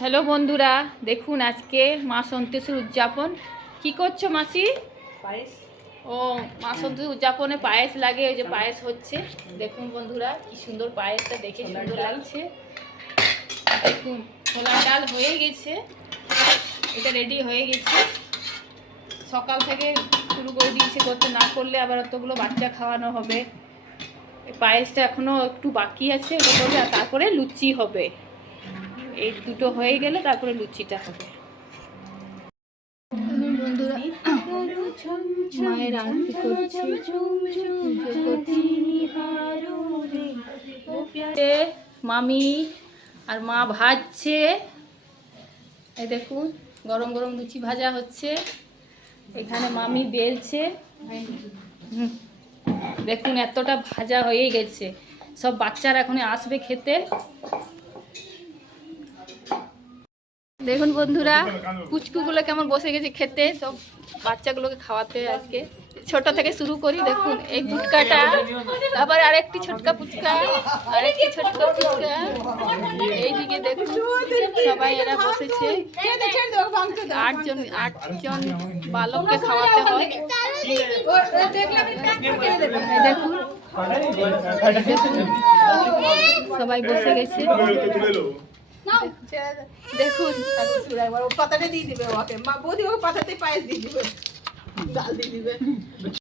Hello বন্ধুরা, দেখুন আজকে মা সন্তোষীর উদযাপন। কি করছো মাসি? পায়েস। ও, মা সন্তোষী উদযাপনে পায়েস লাগে, ওই যে পায়েস হচ্ছে। দেখুন বন্ধুরা, কি সুন্দর পায়েসটা দেখে সুন্দর লাগছে। দেখুন ছোলার ডাল হয়ে গেছে, এটা রেডি হয়ে গেছে। সকাল থেকে শুরু করে দিয়েছে করতে, না করলে আবার অতগুলো বাচ্চা খাওয়ানো হবে। এই পায়েসটা এখনো একটু বাকি আছে, ওটা করবে, আর তারপরে লুচি হবে। এই দুটো হয়ে গেলে তারপরে লুচিটা হবে। বন্ধুরা, মায়ের আরতি করছে, মামি আর মা ভাজছে। এই দেখুন গরম গরম লুচি ভাজা হচ্ছে, এখানে মামি বেলছে। দেখুন এতটা ভাজা হয়ে গেছে, সব বাচ্চারা এখন আসবে খেতে। দেখুন বন্ধুরা, পুচকুগুলো কেমন বসে গেছে খেতে, সব বাচ্চাগুলোকে খাওয়াতে। আজকে ছোট থেকে শুরু করি। দেখুন এই পুচকাটা, আবার আরেকটি ছোটকা পুচকা, আরেকটি ছোটকা পুচকা। এইদিকে দেখুন সবাই এরা বসেছে। আটজন বালককে খাওয়াতে হয়। দেখুন সবাই বসে গেছে। দেখুন পাতাটা দিয়ে দিবে ওকে, মা বৌদি ওকে পাতাতে পায়েস দিয়ে দিবে, ডাল দিয়ে দিবে।